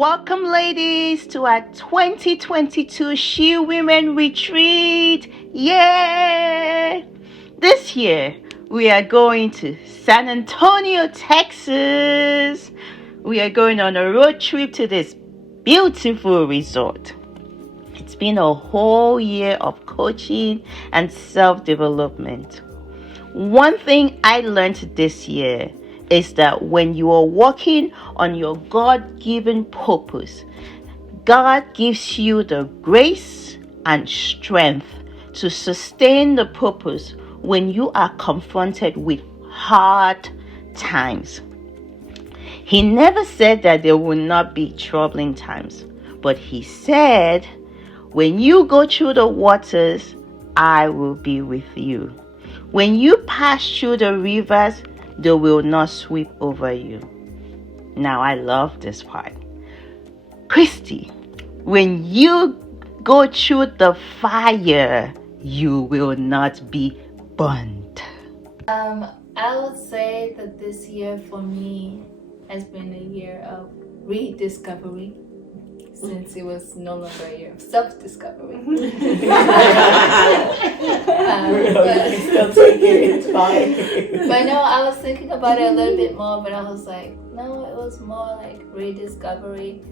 Welcome, ladies, to our 2022 She Women Retreat. Yay! This year, we are going to San Antonio, Texas. We are going on a road trip to this beautiful resort. It's been a whole year of coaching and self-development. One thing I learned this year is that when you are working on your God-given purpose, God gives you the grace and strength to sustain the purpose when you are confronted with hard times. He never said that there will not be troubling times, but he said, when you go through the waters, I will be with you. When you pass through the rivers, they will not sweep over you. Now, I love this part. Christy, when you go through the fire, you will not be burned. I would say that this year for me has been a year of rediscovery, since it was no longer a year of self-discovery. We're still taking it's fine. But no, I was thinking about it a little bit more, but I was like, no, it was more like rediscovery.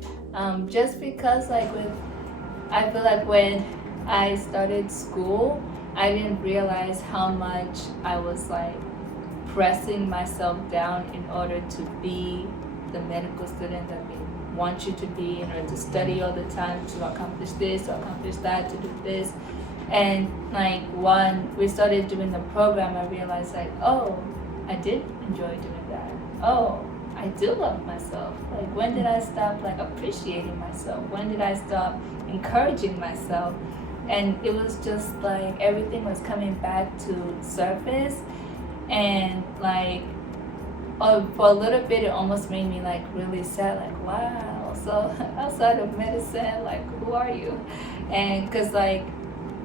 Just because I feel like when I started school, I didn't realize how much I was like pressing myself down in order to be the medical student that we want you to be, in order to study all the time, to accomplish this, to accomplish that, to do this. And like when we started doing the program, I realized like, oh, I did enjoy doing that. Oh, I do love myself. Like, when did I stop like appreciating myself? When did I stop encouraging myself? And it was just like everything was coming back to surface, and like for a little bit it almost made me like really sad, like, wow, so outside of medicine, like, who are you? And because like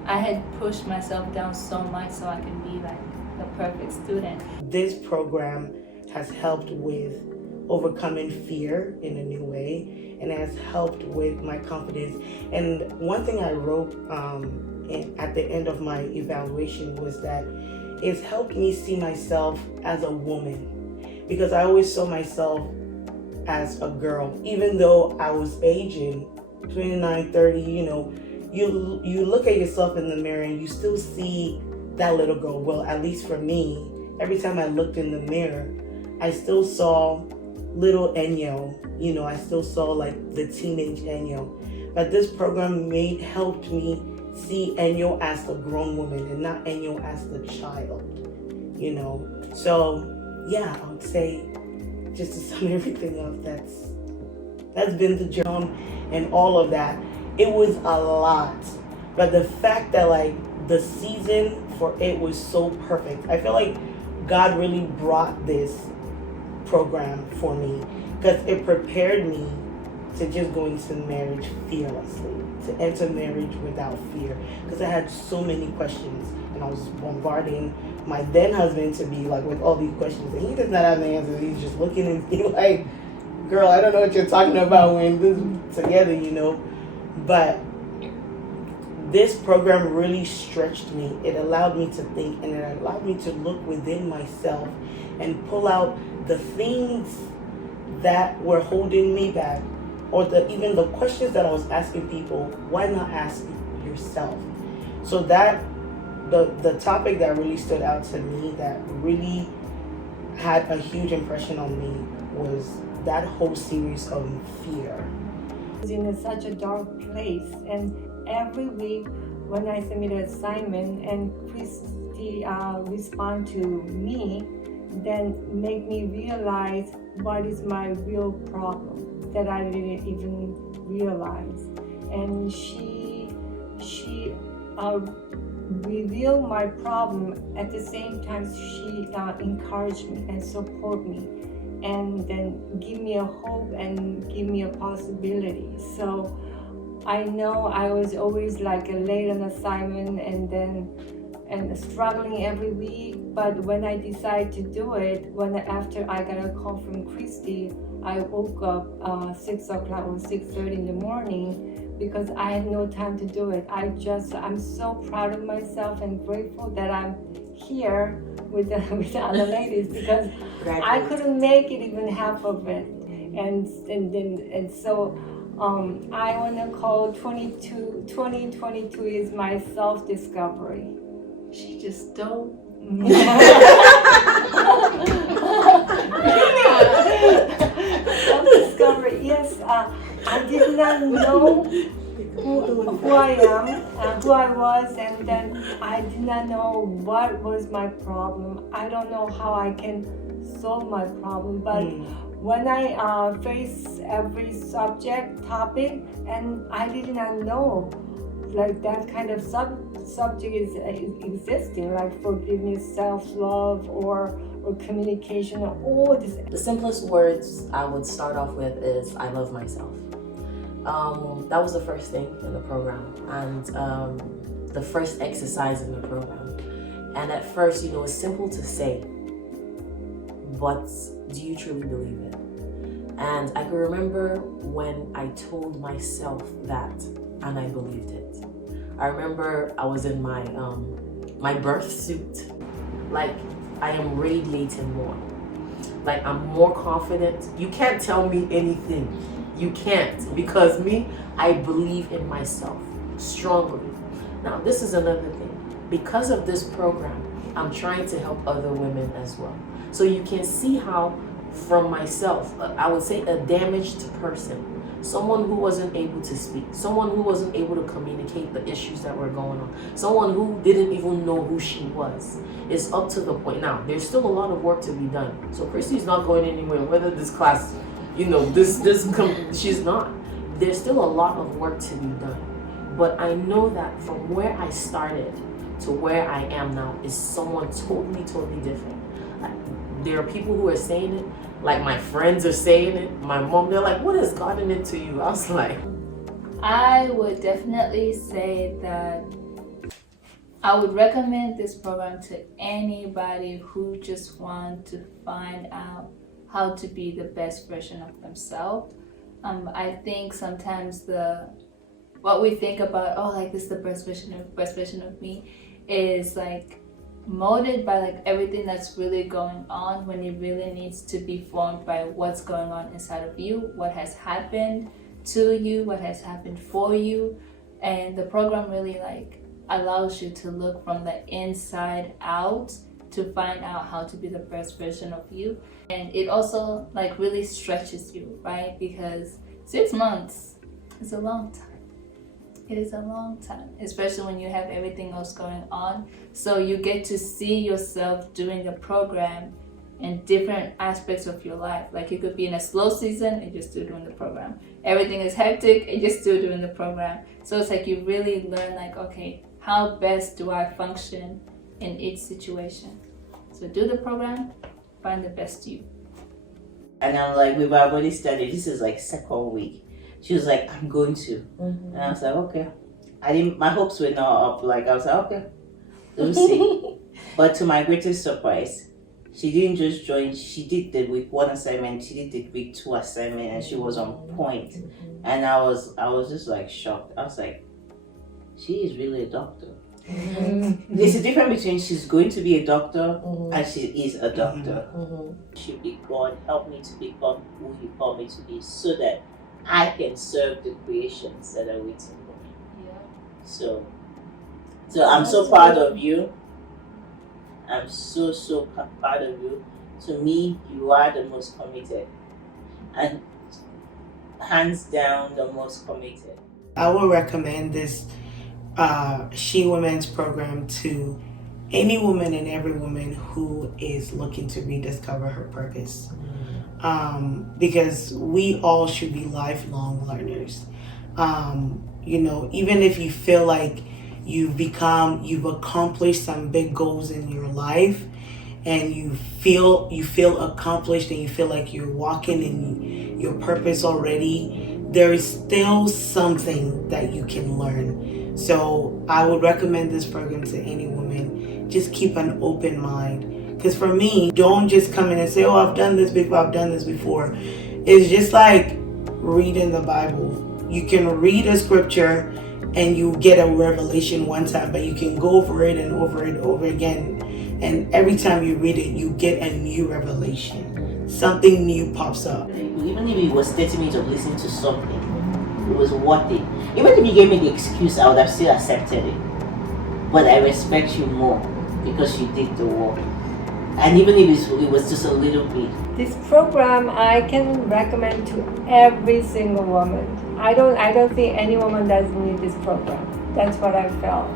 I had pushed myself down so much so I can be like the perfect student. This program has helped with overcoming fear in a new way, and has helped with my confidence. And one thing I wrote at the end of my evaluation was that it's helped me see myself as a woman, because I always saw myself as a girl. Even though I was aging 29, 30, you look at yourself in the mirror and you still see that little girl. Well, at least for me, every time I looked in the mirror, I still saw little Enyo. I still saw like the teenage Enyo. But this program helped me see Enyo as the grown woman and not Enyo as the child. So yeah, I would say, just to sum everything up, that's been the journey and all of that. It was a lot, but the fact that like the season for it was so perfect. I feel like God really brought this program for me, because it prepared me to just go into marriage fearlessly, to enter marriage without fear, because I had so many questions and I was bombarding my then husband to be like with all these questions, and he does not have the answers. He's just looking at me like, girl, I don't know what you're talking about when this is together, But this program really stretched me. It allowed me to think, and it allowed me to look within myself and pull out the things that were holding me back, or even the questions that I was asking people. Why not ask yourself? So that the topic that really stood out to me, that really had a huge impression on me, was that whole series of fear. In such a dark place, and every week when I submit an assignment and Christy respond to me, then make me realize what is my real problem that I didn't even realize. And she revealed my problem. At the same time, she encouraged me and support me, and then give me a hope and give me a possibility. So I know I was always like late on assignment and struggling every week, but when I decided to do it, after I got a call from Christy, I woke up 6 o'clock or 6:30 in the morning because I had no time to do it. I'm so proud of myself and grateful that I'm here with the other ladies because I couldn't make it even half of it. And so I want to call 2022 is my self-discovery. She just don't. Self-discovery, yes. I did not know who I am, who I was, and then I did not know what was my problem. I don't know how I can solve my problem, but when I face every subject, topic, and I did not know like that kind of subject is existing, like forgiveness, self-love, or communication, or all this. The simplest words I would start off with is I love myself. That was the first thing in the program, and the first exercise in the program. And at first, it's simple to say, but do you truly believe it? And I can remember when I told myself that, and I believed it. I remember I was in my my birth suit, like I am radiating more, like I'm more confident. You can't tell me anything. You can't, because me, I believe in myself strongly. Now, this is another thing. Because of this program, I'm trying to help other women as well. So you can see how, from myself, I would say a damaged person, someone who wasn't able to speak, someone who wasn't able to communicate the issues that were going on, someone who didn't even know who she was. It's up to the point. Now, there's still a lot of work to be done. So Christy's not going anywhere, whether this class, she's not. There's still a lot of work to be done. But I know that from where I started to where I am now is someone totally, totally different. There are people who are saying it, like my friends are saying it. My mom, they're like, what has gotten into you? I was like, I would definitely say that I would recommend this program to anybody who just wants to find out how to be the best version of themselves. I think sometimes what we think about, this is the best version of me, is like molded by like everything that's really going on, when it really needs to be formed by what's going on inside of you, what has happened to you, what has happened for you. And the program really like allows you to look from the inside out to find out how to be the best version of you. And it also like really stretches you, right? Because 6 months is a long time. It is a long time, especially when you have everything else going on. So you get to see yourself doing the program in different aspects of your life. Like you could be in a slow season and you're still doing the program. Everything is hectic and you're still doing the program. So it's like you really learn like, okay, how best do I function in each situation? So do the program, find the best you. And I'm like, we've already started. This is like second week. She was like, I'm going to. And I was like, okay. My hopes were not up. Like, I was like, okay, we'll see. But to my greatest surprise, she didn't just join. She did the week 1 assignment. She did the week 2 assignment, and she was on point. And I was just like shocked. I was like, she is really a doctor. There's a difference between she's going to be a doctor and she is a doctor. She be God, help me to become who He called me to be, so that I can serve the creations that are waiting for me. Yeah. So I'm so proud of you. I'm so proud of you. To me, you are the most committed, and hands down the most committed. I would recommend this She Women's program to any woman and every woman who is looking to rediscover her purpose. Because we all should be lifelong learners. Even if you feel like you've accomplished some big goals in your life, and you feel accomplished, and you feel like you're walking in your purpose already, there is still something that you can learn. So I would recommend this program to any woman. Just keep an open mind. Because for me, don't just come in and say, oh, I've done this before. It's just like reading the Bible. You can read a scripture and you get a revelation one time, but you can go over it and over again. And every time you read it, you get a new revelation. Something new pops up. Even if it was 30 minutes of listening to something, it was worth it. Even if you gave me the excuse, I would have still accepted it. But I respect you more because you did the work. And even if it was just a little bit. This program I can recommend to every single woman. I don't think any woman doesn't need this program. That's what I felt.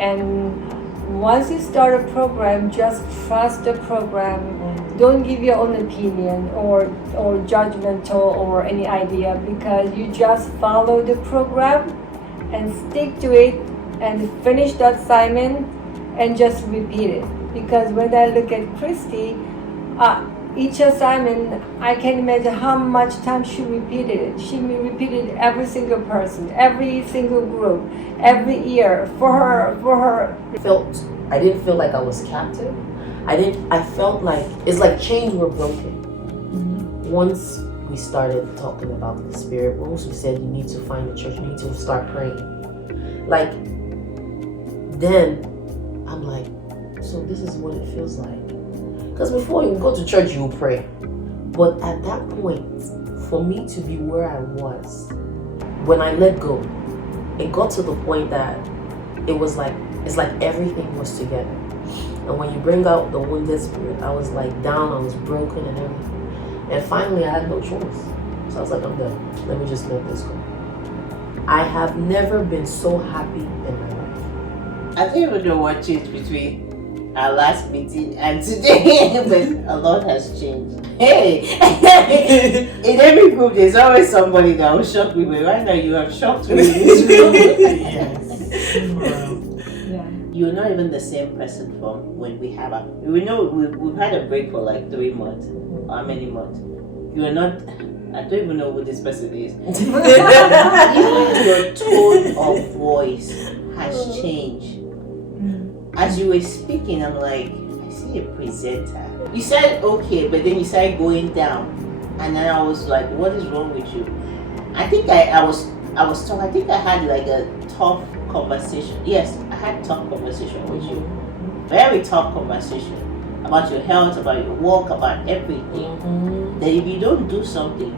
And once you start a program, just trust the program. Don't give your own opinion or judgmental or any idea, because you just follow the program and stick to it and finish the assignment and just repeat it. Because when I look at Christy, each assignment, I can imagine how much time she repeated it. She repeated every single person, every single group, every year for her. I didn't feel like I was captive. I felt like it's like chains were broken. Once we started talking about the spirit, once we said you need to find a church, you need to start praying. Like, then I'm like, so this is what it feels like. Because before you go to church, you pray. But at that point, for me to be where I was, when I let go, it got to the point that it's like everything was together. And when you bring out the wounded spirit, I was like down, I was broken and everything. And finally, I had no choice. So I was like, I'm done. Let me just let this go. I have never been so happy in my life. I don't even know what changed between our last meeting and today, but a lot has changed. Hey, in every group, there's always somebody that will shock me, but right now you have shocked me. Yes. Wow. You're not even the same person from when we have we've had a break for like 3 months. How many months? You're not. I don't even know who this person is. Even your tone of voice has changed. As you were speaking, I'm like, I see a presenter. You said okay, but then you started going down, and then I was like, what is wrong with you? I think I was tough. I think I had like a tough conversation. Yes, I had tough conversation with you. Very tough conversation about your health, about your work, about everything. That if you don't do something,